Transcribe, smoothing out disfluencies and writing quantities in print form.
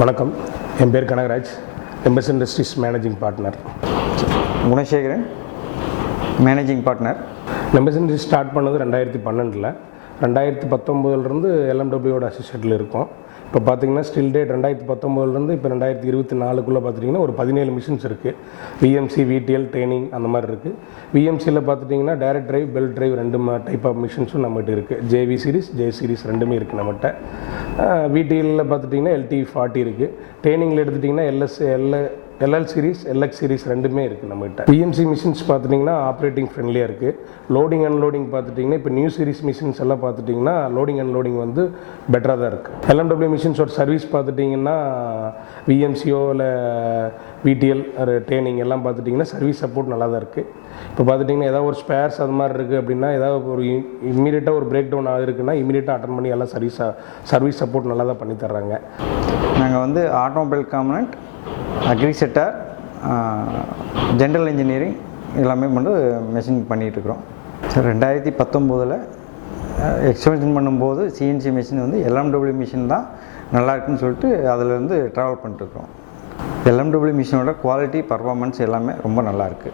வணக்கம், என் பேர் Kanagaraj, MS industries managing partner. Gunasekaran, managing partner. MS industries start பண்ணது 2012. 2019 எல்எம்டபிள்யூட அசோசியேட்டில் இருக்கும். இப்போ பார்த்தீங்கன்னா ஸ்டில் டேட் 2019 இப்போ 2024 பார்த்துட்டிங்கன்னா ஒரு 17 மிஷின்ஸ் இருக்குது. விஎம்சி, விடிஎல், ட்ரெயினிங் அந்த மாதிரி இருக்குது. விஎம்சியில் பார்த்துட்டிங்கன்னா டைரக்ட் டிரைவ், பெல்ட் டிரைவ் ரெண்டு டைப் ஆஃப் மிஷின்ஸும் நம்மகிட்ட இருக்குது. ஜேவி சீரிஸ், ஜே சீரிஸ் ரெண்டுமே இருக்குது நம்மகிட்ட. விடிஎல்லில் பார்த்துட்டிங்கன்னா LT40 இருக்குது. ட்ரெயினிங்கில் எடுத்துட்டிங்கன்னா LL சீரிஸ், LX சீரிஸ் ரெண்டுமே இருக்குது நம்மகிட்ட. விஎம்சி மிஷின்ஸ் பார்த்துட்டிங்கன்னா ஆப்ரேட்டிங் ஃப்ரெண்ட்லியாக இருக்குது. லோடிங் அன்லோடிங் பார்த்துட்டிங்கன்னா இப்போ நியூ சீரிஸ் மிஷின்ஸ் எல்லாம் பார்த்துட்டிங்கன்னா லோடிங் அன்லோடிங் வந்து பெட்டராக தான் இருக்குது. எல்எம்டபிள்யூ மிஷின்ஸோட சர்வீஸ் பார்த்துட்டிங்கன்னா விஎம்சியோ இல்லை விடிஎல் ட்ரெயினிங் எல்லாம் பார்த்துட்டிங்கன்னா சர்வீஸ் சப்போர்ட் நல்லா தான் இருக்குது. இப்போ பார்த்துட்டிங்கன்னா ஏதாவது ஒரு ஸ்பேர்ஸ் அது மாதிரி இருக்குது அப்படின்னா, ஏதாவது ஒரு இம்மீடியட்டாக ஒரு பிரேக் டவுன் ஆகுதுன்னா இம்மீடியட்டாக அட்டன் பண்ணி எல்லாம் சர்வீஸ் சப்போர்ட் நல்லா தான் பண்ணி தர்றாங்க. நாங்கள் வந்து automobile component, agri sector, general engineering எல்லாமே வந்து மெஷின் பண்ணிகிட்ருக்குறோம். சார் 2019 எக்ஸ்பென்ஷன் பண்ணும்போது சிஎன்சி மிஷின் வந்து எல்எம்டபிள்யூ மிஷின் தான் நல்லா இருக்குன்னு சொல்லிட்டு அதில் ட்ராவல் பண்ணிட்டுருக்கோம். எல்எம்டபிள்யூ மிஷினோட குவாலிட்டி, பர்ஃபார்மன்ஸ் எல்லாமே ரொம்ப நல்லாயிருக்கு.